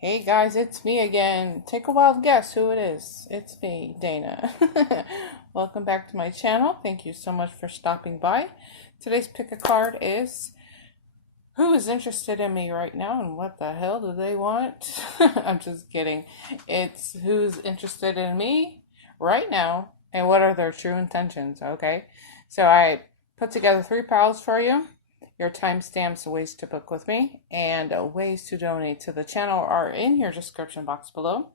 Hey guys, it's me again. Take a wild guess who it is. It's me, Dana. Welcome back to my channel. Thank you so much for stopping by. Today's pick a card is who is interested in me right now and what the hell do they want? I'm just kidding. It's who's interested in me right now and what are their true intentions, okay? So I put together 3 piles for you. Your timestamps, ways to book with me, and ways to donate to the channel are in your description box below.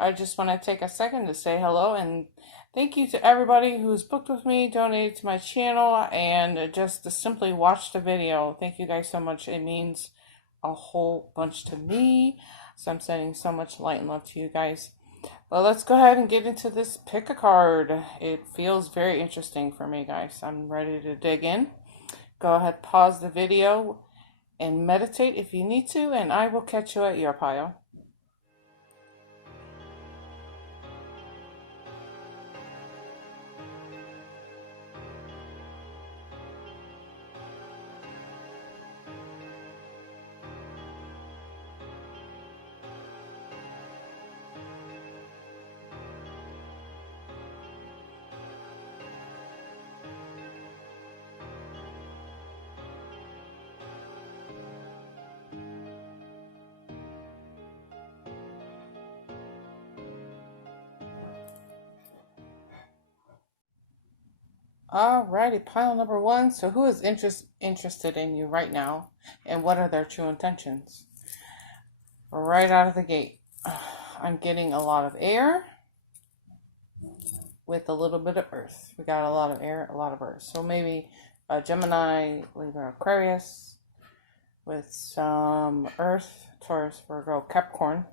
I just want to take a second to say hello and thank you to everybody who's booked with me, donated to my channel, and just to simply watch the video. Thank you guys so much. It means a whole bunch to me. So I'm sending so much light and love to you guys. But let's go ahead and get into this pick a card. It feels very interesting for me, guys. I'm ready to dig in. Go ahead, pause the video and meditate if you need to, and I will catch you at your pile. Alrighty, pile number 1. So who is interested in you right now, and what are their true intentions? Right out of the gate, I'm getting a lot of air with a little bit of earth. We got a lot of air, a lot of earth. So maybe a Gemini, Libra, Aquarius, with some earth, Taurus, Virgo, Capricorn.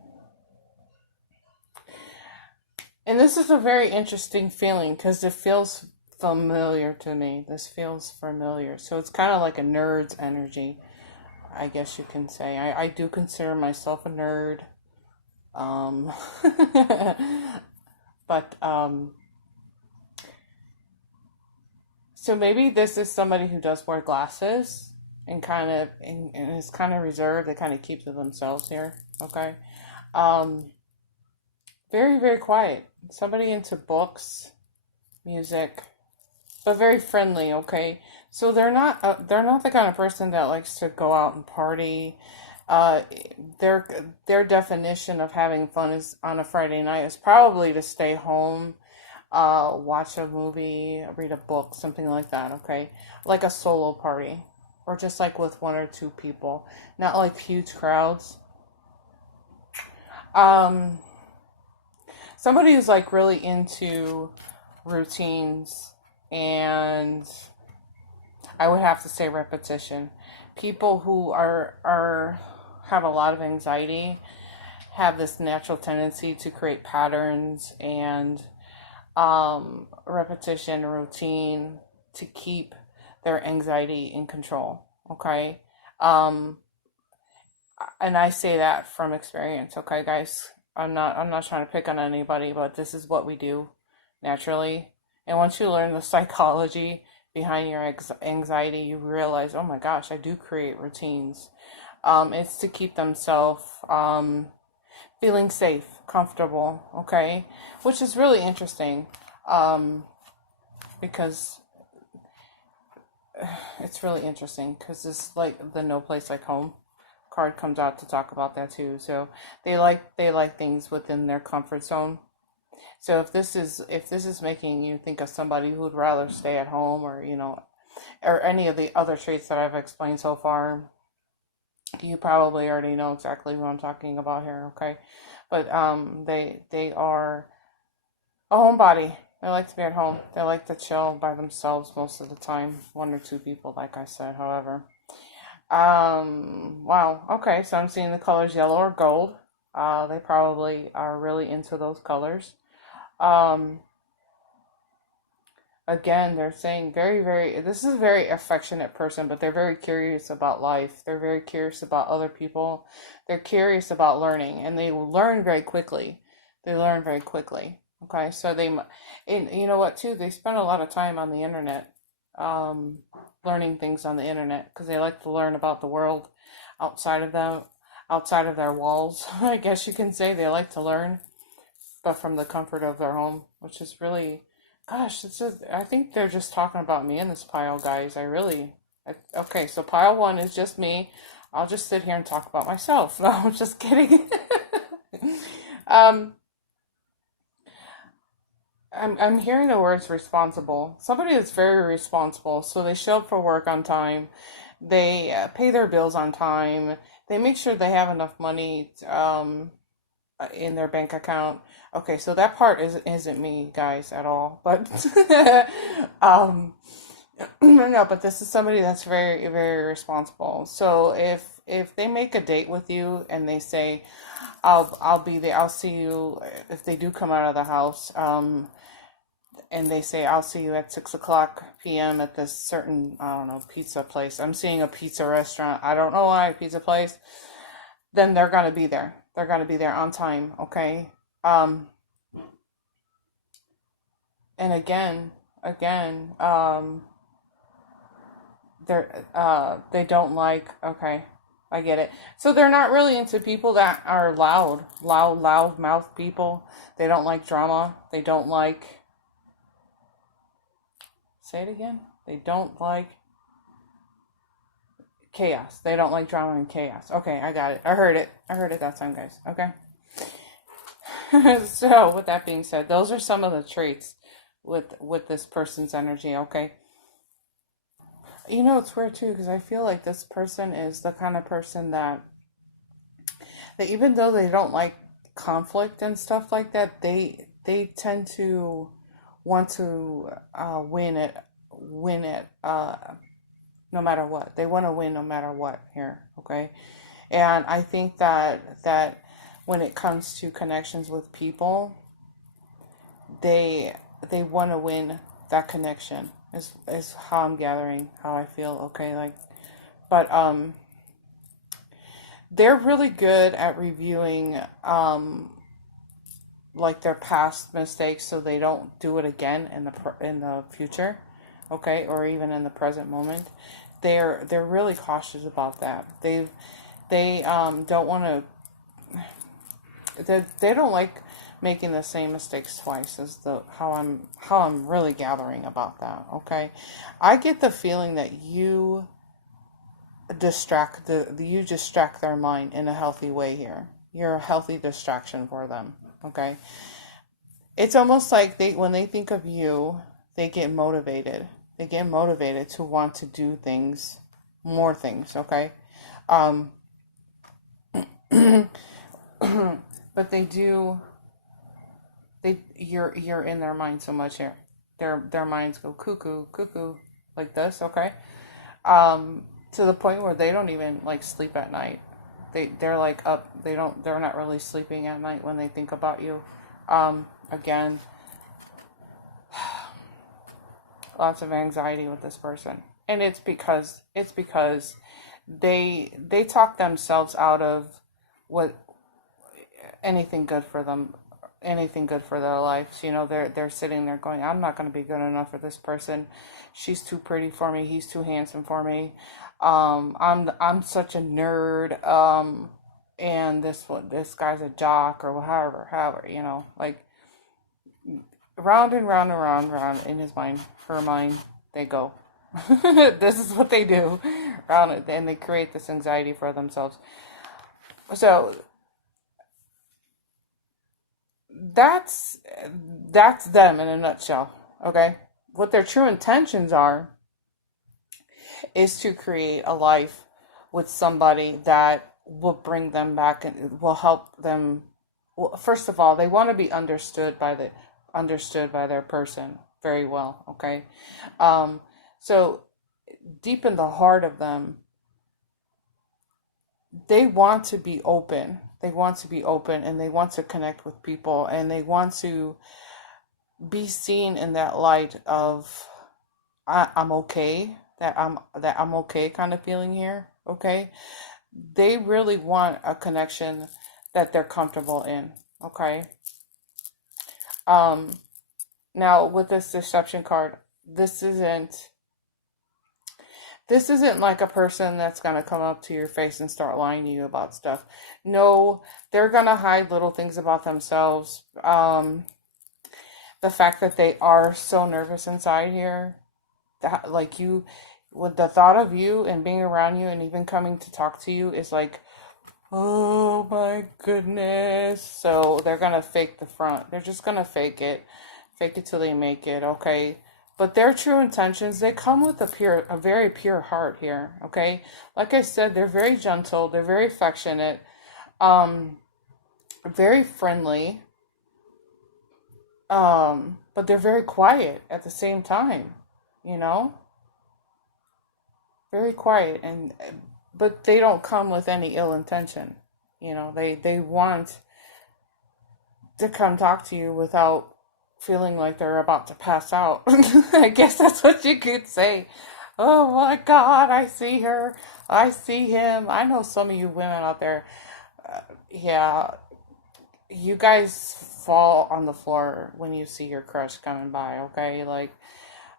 And this is a very interesting feeling because it feels familiar to me. This feels familiar. So it's kind of like a nerd's energy, I guess you can say. I do consider myself a nerd. Um, but, so maybe this is somebody who does wear glasses and and is kind of reserved. They kind of keep to themselves here. Okay. Um, very, very quiet. Somebody into books, music, but very friendly. Okay, so they're not the kind of person that likes to go out and party. Uh, their definition of having fun is on a Friday night is probably to stay home, watch a movie, read a book, something like that. Okay, like a solo party, or just like with 1 or 2 people, not like huge crowds. Um, Somebody who's like really into routines and I would have to say repetition. People who are have a lot of anxiety have this natural tendency to create patterns and repetition, routine to keep their anxiety in control. Okay, um, and I say that from experience. Okay, guys, I'm not trying to pick on anybody, but this is what we do naturally. And once you learn the psychology behind your anxiety, you realize, oh my gosh, I do create routines. It's to keep themselves feeling safe, comfortable, okay? Which is really interesting because it's really interesting because it's like the no place like home card comes out to talk about that too. So they like things within their comfort zone. So if this is making you think of somebody who would rather stay at home or or any of the other traits that I've explained so far, you probably already know exactly who I'm talking about here, okay? But they are a homebody. They like to be at home. They like to chill by themselves most of the time. 1 or 2 people, like I said, however. Wow. Okay, so I'm seeing the colors yellow or gold. They probably are really into those colors. Um, Again, they're saying very, very, this is a very affectionate person, but they're very curious about life. They're very curious about other people. They're curious about learning, and they learn very quickly. They learn very quickly. Okay, so and you know what, too? They spend a lot of time on the internet, um, learning things on the internet because they like to learn about the world outside of them. outside of their walls. I guess you can say they like to learn, but from the comfort of their home, which is really, gosh, I think they're just talking about me in this pile, guys. Okay, so pile one is just me. I'll just sit here and talk about myself. No, I'm just kidding. um, I'm hearing the words responsible. Somebody that's very responsible. So they show up for work on time. They pay their bills on time. They make sure they have enough money in their bank account. Okay, so that part isn't me, guys, at all. But um, no, but this is somebody that's very, very responsible. So if they make a date with you and they say, I'll be there, I'll see you if they do come out of the house, and they say, I'll see you at 6 o'clock p.m. at this certain, I don't know, pizza place. I'm seeing a pizza restaurant. I don't know why, pizza place. Then they're gonna be there. They're gonna be there on time, okay? And again, they don't like, okay, I get it. So they're not really into people that are loud mouth people. They don't like drama. They don't like, say it again. They don't like chaos. They don't like drama and chaos. Okay, I got it. I heard it. I heard it that time, guys. Okay. So with that being said, those are some of the traits with this person's energy, okay? You know, it's weird too, because I feel like this person is the kind of person that even though they don't like conflict and stuff like that, they tend to want to win it no matter what. They want to win no matter what here, okay? And I think that when it comes to connections with people, they want to win that connection is how I'm gathering, how I feel, okay? Like, but they're really good at reviewing like their past mistakes so they don't do it again in the future, okay? Or even in the present moment. They're really cautious about that. They don't want to, they don't like making the same mistakes twice is how I'm really gathering about that, okay? I get the feeling that you distract their mind in a healthy way here. You're a healthy distraction for them, okay? It's almost like when they think of you, they get motivated. They get motivated to want to do things, more things, okay? Um, but you're in their mind so much here. Their minds go cuckoo like this, okay? To the point where they don't even like sleep at night. They're like up. They're not really sleeping at night when they think about you. Again, lots of anxiety with this person, and it's because they talk themselves out of what anything good for them, anything good for their lives. You know, they're sitting there going, I'm not going to be good enough for this person. She's too pretty for me. He's too handsome for me. I'm such a nerd. And this guy's a jock or however, you know, like round and round and round and round in his mind, her mind, they go. This is what they do, round it, and they create this anxiety for themselves. So that's them in a nutshell. Okay, what their true intentions are is to create a life with somebody that will bring them back and will help them. Well, first of all, they want to be understood by their person very well. Okay, so deep in the heart of them, they want to be open. They want to be open, and they want to connect with people, and they want to be seen in that light of I'm okay, that I'm okay kind of feeling here. Okay, they really want a connection that they're comfortable in. Okay. Um. Now with this deception card, this isn't. this isn't like a person that's going to come up to your face and start lying to you about stuff. No, they're going to hide little things about themselves. The fact that they are so nervous inside here, that like you, with the thought of you and being around you and even coming to talk to you is like, oh my goodness. So they're gonna fake the front. They're just gonna fake it till they make it, okay? But their true intentions, they come with a very pure heart here, okay? Like I said, they're very gentle, they're very affectionate, um, very friendly, but they're very quiet at the same time, you know? Very quiet, and but they don't come with any ill intention. You know, they want to come talk to you without feeling like they're about to pass out. I guess that's what you could say. Oh my God, I see her. I see him. I know some of you women out there. Yeah, you guys fall on the floor when you see your crush coming by, okay? Like,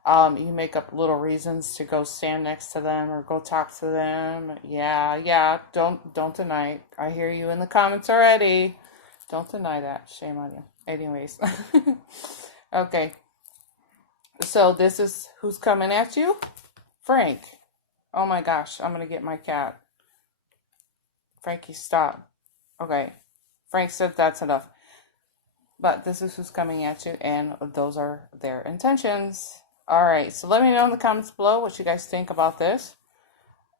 you make up little reasons to go stand next to them or go talk to them. Yeah, yeah, don't deny it. I hear you in the comments already. Don't deny that. Shame on you. Anyways. Okay. So this is who's coming at you? Frank. Oh my gosh, I'm gonna get my cat. Frankie, stop. Okay. Frank said that's enough. But this is who's coming at you, and those are their intentions. Alright, so let me know in the comments below what you guys think about this.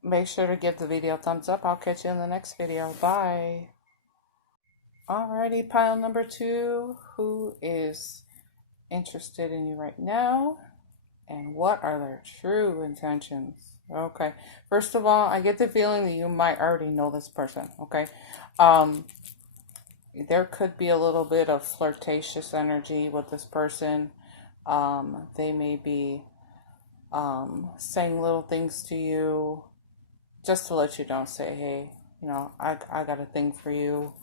Make sure to give the video a thumbs up. I'll catch you in the next video. Bye. Alrighty, pile number 2. Who is interested in you right now? And what are their true intentions? Okay. First of all, I get the feeling that you might already know this person. Okay. There could be a little bit of flirtatious energy with this person. They may be saying little things to you just to let you know, say, hey, you know, I got a thing for you.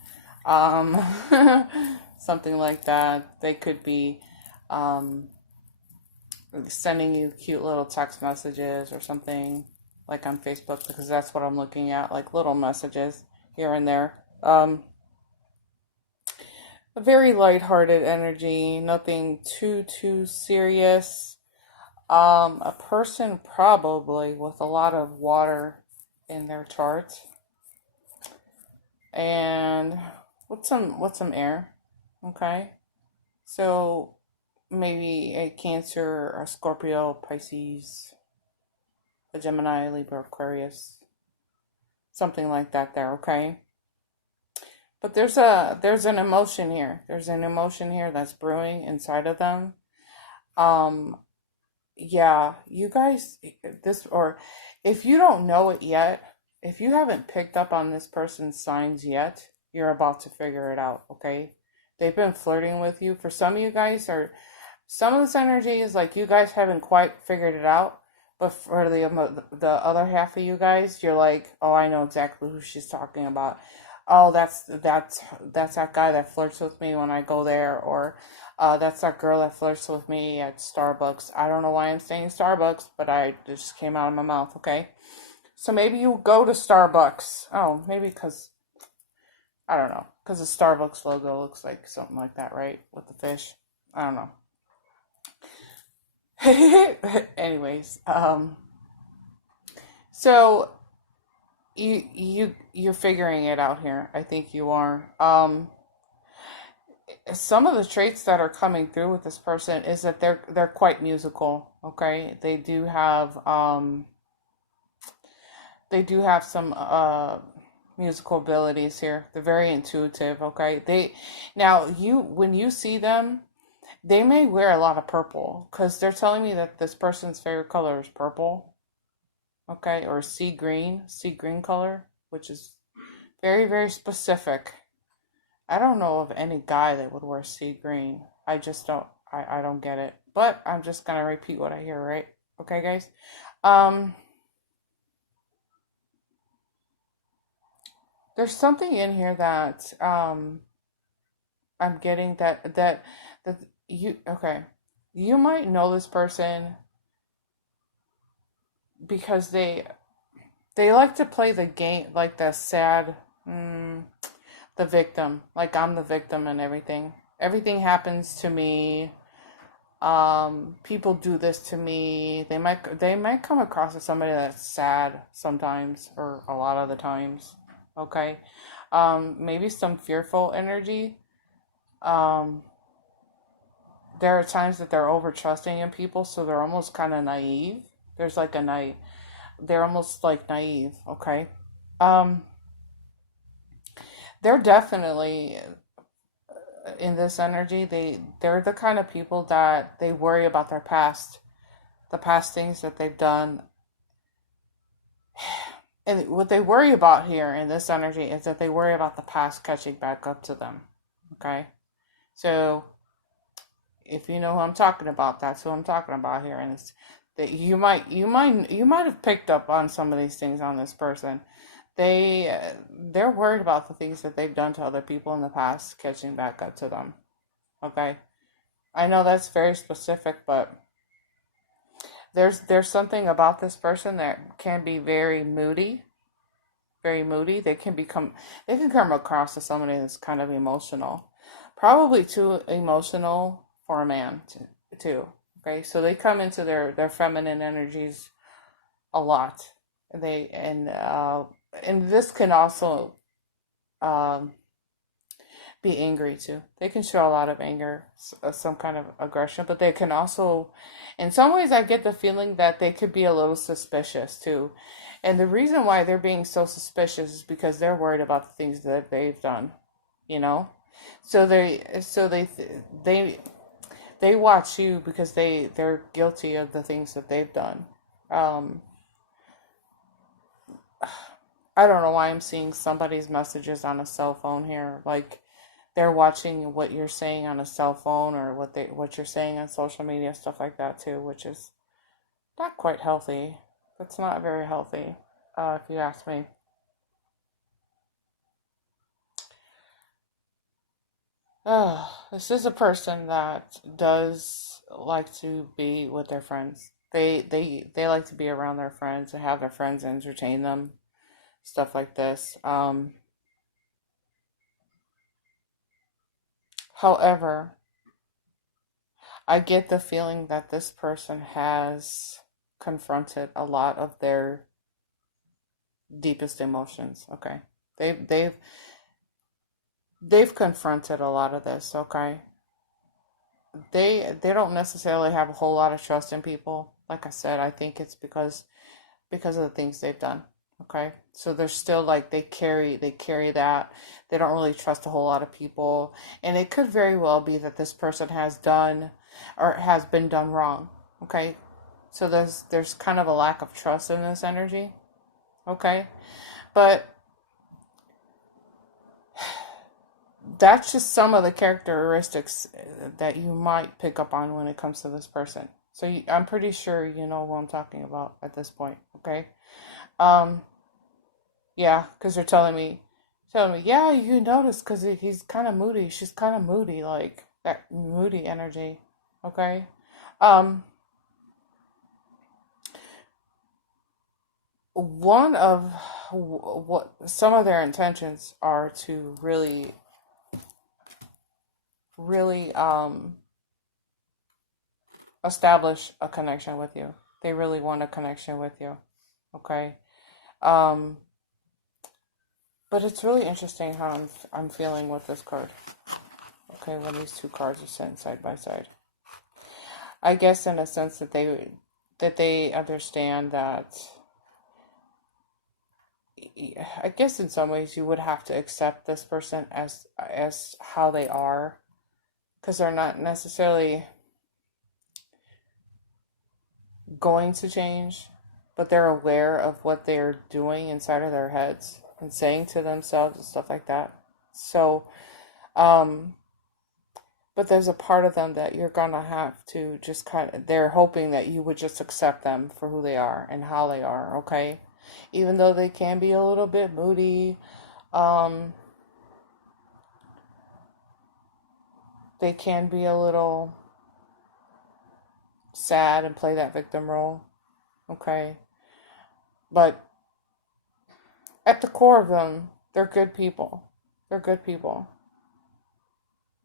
Something like that. They could be sending you cute little text messages or something like on Facebook, because that's what I'm looking at, like little messages here and there. A very lighthearted energy, nothing too serious. A person probably with a lot of water in their chart, and with some air. Okay, so maybe a Cancer, a Scorpio, Pisces, a Gemini, Libra, Aquarius, something like that there, okay? But there's an emotion here. There's an emotion here that's brewing inside of them. Yeah, you guys, this, or if you don't know it yet, if you haven't picked up on this person's signs yet, you're about to figure it out, okay? They've been flirting with you. For some of you guys, or some of this energy is like you guys haven't quite figured it out. But for the other half of you guys, you're like, oh, I know exactly who she's talking about. Oh, that's that guy that flirts with me when I go there, or that's that girl that flirts with me at Starbucks. I don't know why I'm saying Starbucks, but it just came out of my mouth. Okay, so maybe you go to Starbucks. Oh, maybe because I don't know, because the Starbucks logo looks like something like that, right? With the fish. I don't know. Anyways, so you're figuring it out here. I think you are. Some of the traits that are coming through with this person is that they're quite musical. Okay, they do have some musical abilities here. They're very intuitive. Okay, when you see them, they may wear a lot of purple, because they're telling me that this person's favorite color is purple. Okay, or sea green color, which is very, very specific. I don't know of any guy that would wear sea green. I just don't, I don't get it. But I'm just gonna repeat what I hear, right? Okay, guys? There's something in here that I'm getting that you, okay. You might know this person. because they like to play the game, like the sad, the victim, like I'm the victim and everything. Everything happens to me. People do this to me. They might come across as somebody that's sad sometimes, or a lot of the times. Okay. Maybe some fearful energy. Um, there are times that they're over trusting in people, so they're almost kind of naive. There's like a night. They're almost like naive. Okay. Um, they're definitely in this energy. They're the kind of people that they worry about their past, the past things that they've done. And what they worry about here in this energy is that they worry about the past catching back up to them. Okay. So if you know who I'm talking about, that's who I'm talking about here. And it's that you might have picked up on some of these things on this person. They're worried about the things that they've done to other people in the past catching back up to them. Okay. I know that's very specific, but there's something about this person that can be very moody, very moody. They can come across as somebody that's kind of emotional, probably too emotional for a man too. Okay, so they come into their feminine energies a lot. They and this can also um, be angry too. They can show a lot of anger, some kind of aggression, but they can also, in some ways, I get the feeling that they could be a little suspicious too. And the reason why they're being so suspicious is because they're worried about the things that they've done, you know? So they watch you because they're guilty of the things that they've done. Um, I don't know why I'm seeing somebody's messages on a cell phone here. Like they're watching what you're saying on a cell phone or what you're saying on social media, stuff like that too, which is not quite healthy. That's not very healthy, if you ask me. This is a person that does like to be with their friends. They like to be around their friends and have their friends entertain them, stuff like this. However, I get the feeling that this person has confronted a lot of their deepest emotions. Okay, they've they've they've confronted a lot of this. Okay, they don't necessarily have a whole lot of trust in people. Like I said, I think it's because of the things they've done. Okay, so they're still like they carry that. They don't really trust a whole lot of people, and it could very well be that this person has done or has been done wrong. Okay, so there's kind of a lack of trust in this energy. Okay, but that's just some of the characteristics that you might pick up on when it comes to this person. So I'm pretty sure you know who I'm talking about at this point. Okay. Um, Yeah, because they're telling me, yeah, you notice because he's kind of moody. She's kind of moody, like that moody energy. Okay. Um, one of what some of their intentions are to really, really establish a connection with you. They really want a connection with you. Okay. Um, but it's really interesting how I'm feeling with this card. Okay, when these two cards are sitting side by side. I guess in a sense that they understand that I guess in some ways you would have to accept this person as how they are because they're not necessarily going to change, but they're aware of what they're doing inside of their heads and saying to themselves and stuff like that. So, um, but there's a part of them that you're gonna have to just they're hoping that you would just accept them for who they are and how they are, okay? Even though they can be a little bit moody, um, they can be a little sad and play that victim role, okay? But at the core of them, they're good people. They're good people.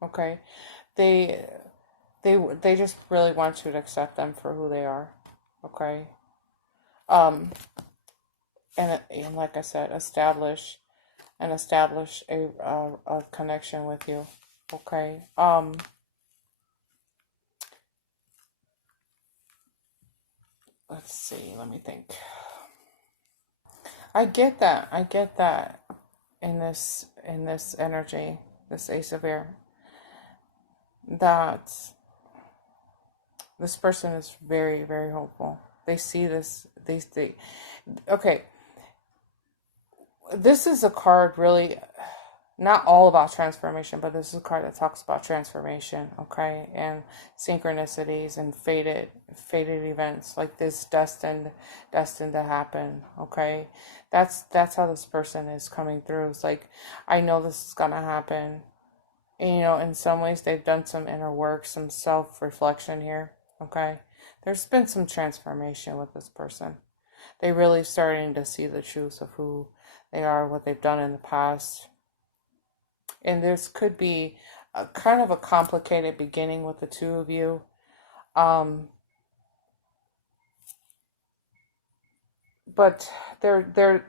Okay? They they just really want you to accept them for who they are. Okay? Um and like I said, establish a connection with you. Okay? Let's see. Let me think. I get that. I get that in this energy, this Ace of Air, that this person is very, very hopeful. They see this. They okay. This is a card really not all about transformation, but this is a card that talks about transformation, okay, and synchronicities and fated events like this destined to happen, okay. That's how this person is coming through. It's like, I know this is gonna happen. And, in some ways they've done some inner work, some self-reflection here, okay. There's been some transformation with this person. They really starting to see the truth of who they are, what they've done in the past. And this could be a kind of a complicated beginning with the two of you. But they're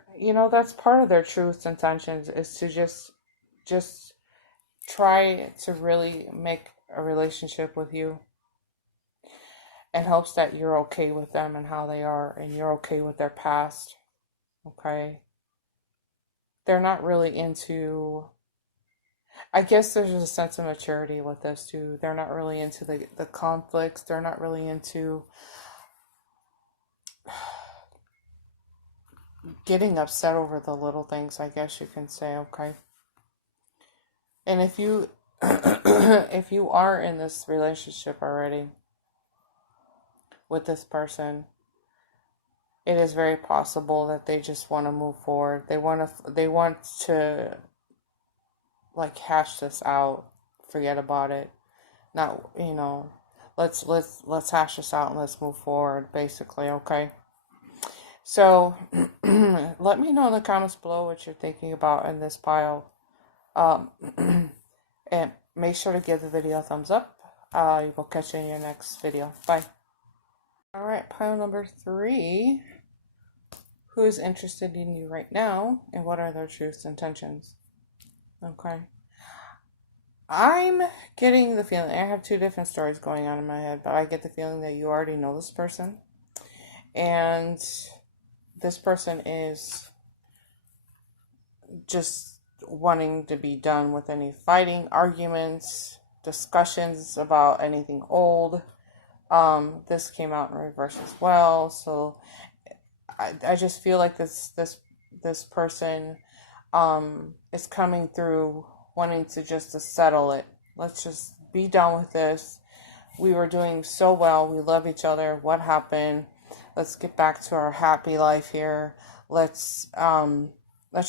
that's part of their truest intentions, is to just try to really make a relationship with you, in hopes that you're okay with them and how they are, and you're okay with their past. Okay. They're not really into, I guess there's a sense of maturity with this too. They're not really into the conflicts. They're not really into getting upset over the little things, I guess you can say, okay? And if you if you are in this relationship already with this person, it is very possible that they just want to move forward. They want to like hash this out, forget about it. Not, let's hash this out and let's move forward, basically, okay? So, let me know in the comments below what you're thinking about in this pile. Um, and make sure to give the video a thumbs up. We'll catch you in your next video. Bye. Alright, pile number 3. Who is interested in you right now, and what are their truest intentions? Okay. I'm getting the feeling, I have 2 different stories going on in my head, but I get the feeling that you already know this person. And this person is just wanting to be done with any fighting, arguments, discussions about anything old. This came out in reverse as well. So I just feel like this person is coming through wanting to just to settle it. Let's just be done with this. We were doing so well. We love each other. What happened? Let's get back to our happy life here. Let's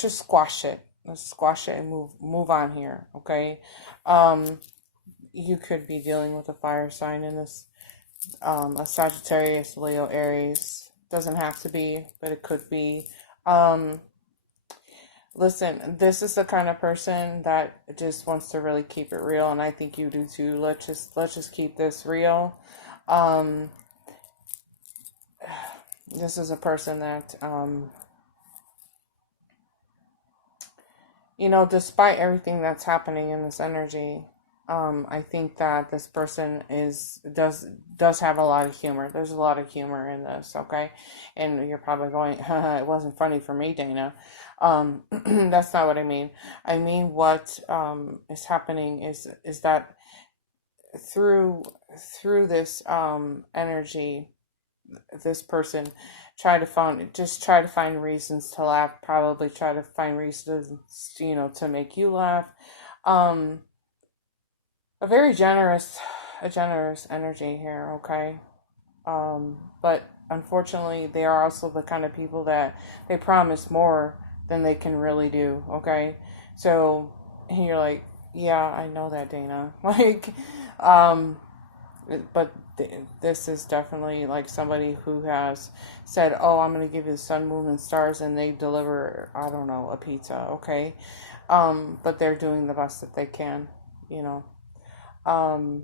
just squash it. Let's squash it and move on here. Okay. You could be dealing with a fire sign in this, a Sagittarius, Leo, Aries. Doesn't have to be, but it could be. Listen, this is the kind of person that just wants to really keep it real, and I think you do too. Let's just keep this real. This is a person that, despite everything that's happening in this energy, I think that this person does have a lot of humor. There's a lot of humor in this, okay? And you're probably going, it wasn't funny for me, Dana. That's not what I mean. I mean what is happening is that through this energy, this person try to find reasons to laugh, probably try to find reasons, to make you laugh. A very generous energy here, okay? But unfortunately, they are also the kind of people that they promise more than they can really do, okay? So, and you're like, yeah, I know that, Dana. Like, But this is definitely like somebody who has said, "Oh, I'm going to give you the sun, moon, and stars," and they deliver, I don't know, a pizza, okay? But they're doing the best that they can, you know. Um,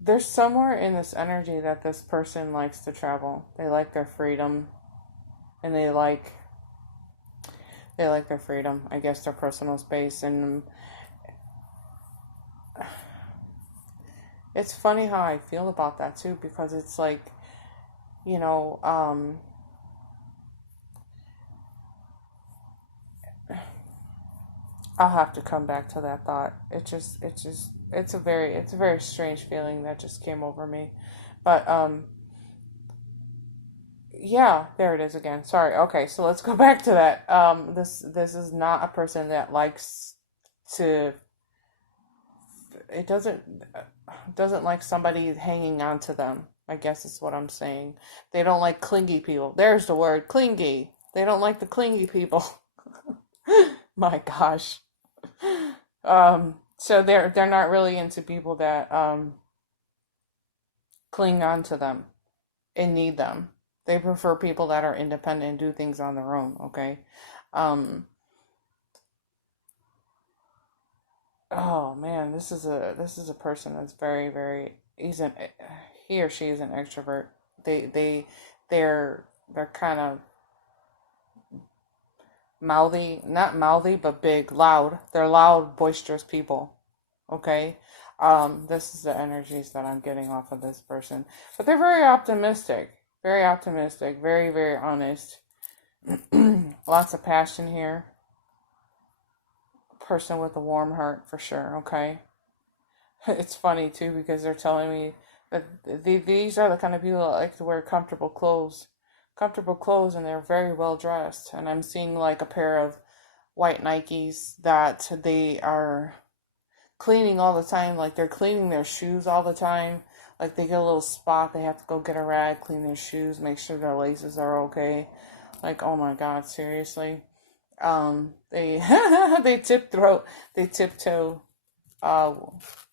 there's somewhere in this energy that this person likes to travel. They like their freedom, and they like their freedom, I guess, their personal space. And it's funny how I feel about that too, because it's like, you know, I'll have to come back to that thought. It's a very strange feeling that just came over me. But yeah, there it is again. Sorry. Okay, so let's go back to that. This is not a person that likes to. It doesn't like somebody hanging on to them. I guess is what I'm saying. They don't like clingy people. There's the word, clingy. They don't like the clingy people. My gosh. So they're not really into people that cling on to them and need them. They prefer people that are independent and do things on their own, okay? Um, oh man, this is a person that's very, very he or she is an extrovert. They they they're kind of mouthy, not mouthy, but big, loud. They're loud, boisterous people. Okay? This is the energies that I'm getting off of this person. But they're very optimistic, very, very honest. Lots of passion here. Person with a warm heart for sure, okay? It's funny too because they're telling me that these are the kind of people that like to wear comfortable clothes, and they're very well dressed. And I'm seeing like a pair of white Nikes that they are cleaning all the time. Like they're cleaning their shoes all the time. Like they get a little spot, they have to go get a rag, clean their shoes, make sure their laces are okay. Like, oh my God, seriously. They they tiptoe uh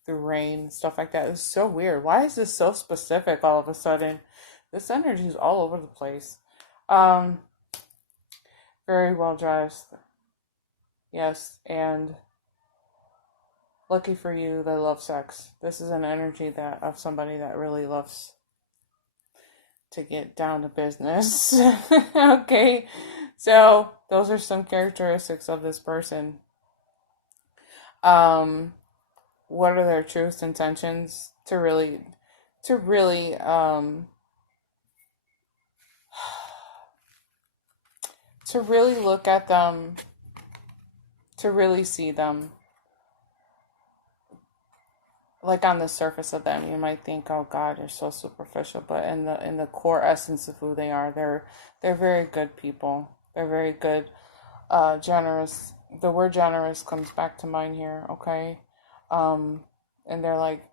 through rain, stuff like that. It's so weird. Why is this so specific all of a sudden? This energy is all over the place. Um, very well dressed. Yes, and lucky for you, they love sex. This is an energy that of somebody that really loves to get down to business. Okay, so those are some characteristics of this person. Um, what are their truest intentions? To really, to really look at them, to really see them. Like on the surface of them, you might think, "Oh God, you're so superficial," but in the core essence of who they are, they're very good people. They're very good, generous. The word generous comes back to mind here. Okay, um, and they're like,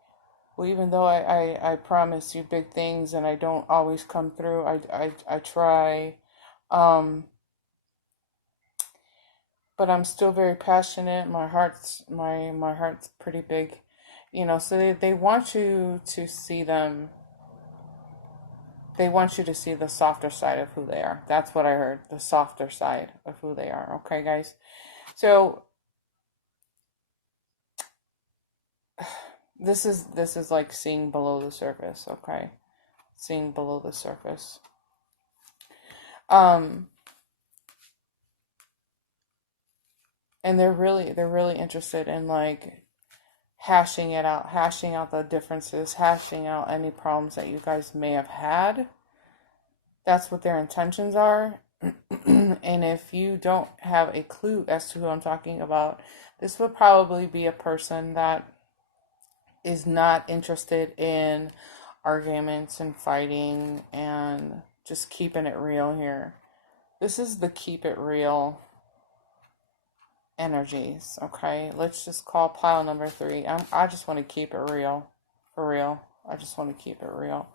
well, even though I promise you big things and I don't always come through, I try, um, but I'm still very passionate. My heart's pretty big, so they want you to see them. They want you to see the softer side of who they are. That's what I heard. The softer side of who they are. Okay, guys. So this is like seeing below the surface. Okay, seeing below the surface. Um, and they're really interested in like hashing it out, hashing out the differences, hashing out any problems that you guys may have had. That's what their intentions are. And if you don't have a clue as to who I'm talking about, this would probably be a person that is not interested in arguments and fighting and just keeping it real here. This is the keep it real energies, okay? Let's just call pile number 3. I just want to keep it real. For real. I just want to keep it real.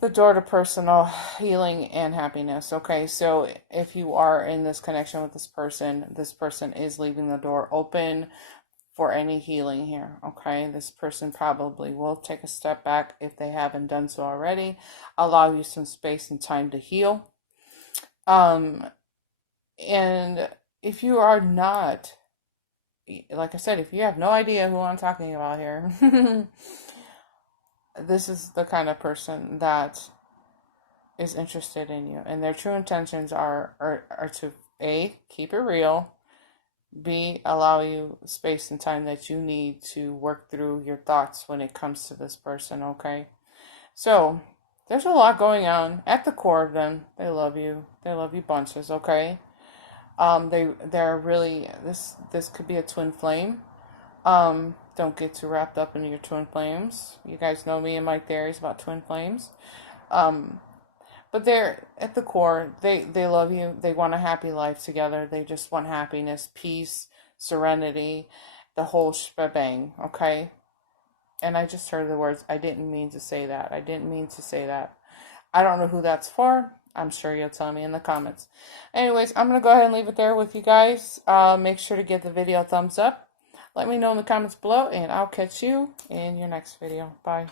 The door to personal healing and happiness. Okay, so if you are in this connection with this person is leaving the door open for any healing here, okay? This person probably will take a step back if they haven't done so already. Allow you some space and time to heal. And if you are not, like I said, if you have no idea who I'm talking about here, this is the kind of person that is interested in you. And their true intentions are to A, keep it real, B, allow you space and time that you need to work through your thoughts when it comes to this person, okay? So, there's a lot going on. At the core of them, they love you. They love you bunches, okay? They're really, this could be a twin flame. Don't get too wrapped up into your twin flames. You guys know me and my theories about twin flames. But they're at the core, they love you. They want a happy life together. They just want happiness, peace, serenity, the whole shebang, okay? And I just heard the words, I didn't mean to say that. I didn't mean to say that. I don't know who that's for. I'm sure you'll tell me in the comments. Anyways, I'm going to go ahead and leave it there with you guys. Make sure to give the video a thumbs up. Let me know in the comments below, and I'll catch you in your next video. Bye.